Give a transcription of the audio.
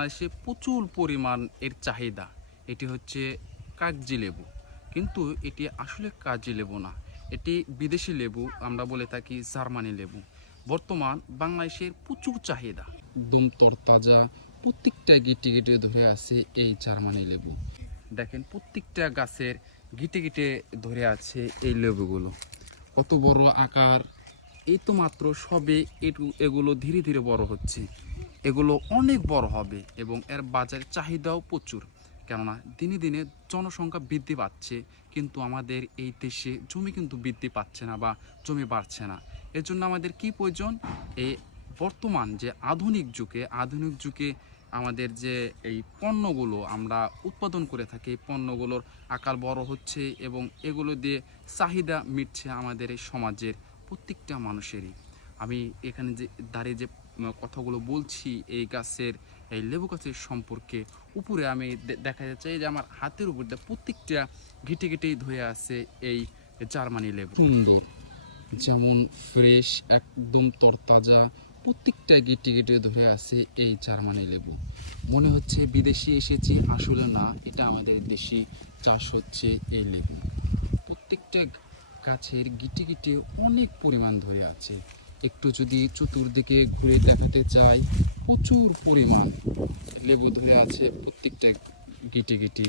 বাংলাদেশে প্রচুর পরিমাণ এর চাহিদা। এটি হচ্ছে কাগজি লেবু, কিন্তু এটি আসলে কাগজি লেবু না, এটি বিদেশি লেবু, আমরা বলে থাকি জার্মানি লেবু। বর্তমান বাংলাদেশের প্রচুর চাহিদা, একদম তরতাজা, প্রত্যেকটা গিটে গিটে ধরে আছে এই জার্মানি লেবু। দেখেন প্রত্যেকটা গাছের গিটে গিটে ধরে আছে এই লেবুগুলো, কত বড় আকার। এই তো মাত্র সবে এগুলো ধীরে ধীরে বড় হচ্ছে, এগুলো অনেক বড় হবে এবং এর বাজারে চাহিদাও প্রচুর। কেননা দিনে দিনে জনসংখ্যা বৃদ্ধি পাচ্ছে, কিন্তু আমাদের এই দেশে জমি কিন্তু বৃদ্ধি পাচ্ছে না বা জমি বাড়ছে না। এর জন্য আমাদের কি প্রয়োজন? এই বর্তমান যে আধুনিক যুগে আমাদের যে এই পণ্যগুলো আমরা উৎপাদন করে থাকি, এই পণ্যগুলোর আকার বড় হচ্ছে এবং এগুলো দিয়ে চাহিদা মিটছে আমাদের এই সমাজের প্রত্যেকটা মানুষেরই। আমি এখানে যে দাঁড়িয়ে যে কথাগুলো বলছি এই গাছের, এই লেবু গাছের সম্পর্কে, উপরে আমি দেখা যাচ্ছে যে আমার হাতের উপর দিয়ে প্রত্যেকটা ঘিটে ঘিটেই ধরে আছে এই জার্মানি লেবু। সুন্দর, যেমন ফ্রেশ, একদম তরতাজা, প্রত্যেকটা গিটে গিটে ধরে আছে এই জার্মানি লেবু। মনে হচ্ছে বিদেশি এসেছি, আসলে না, এটা আমাদের দেশি চাষ হচ্ছে এই লেবু। প্রত্যেকটা গাছের গিটে গিটে অনেক পরিমাণ ধরে আছে। একটু যদি চতুর্দিকে ঘুরে দেখাতে চাই, প্রচুর পরিমাণ লেবু ধরে আছে প্রত্যেকটা গিটে গিটি।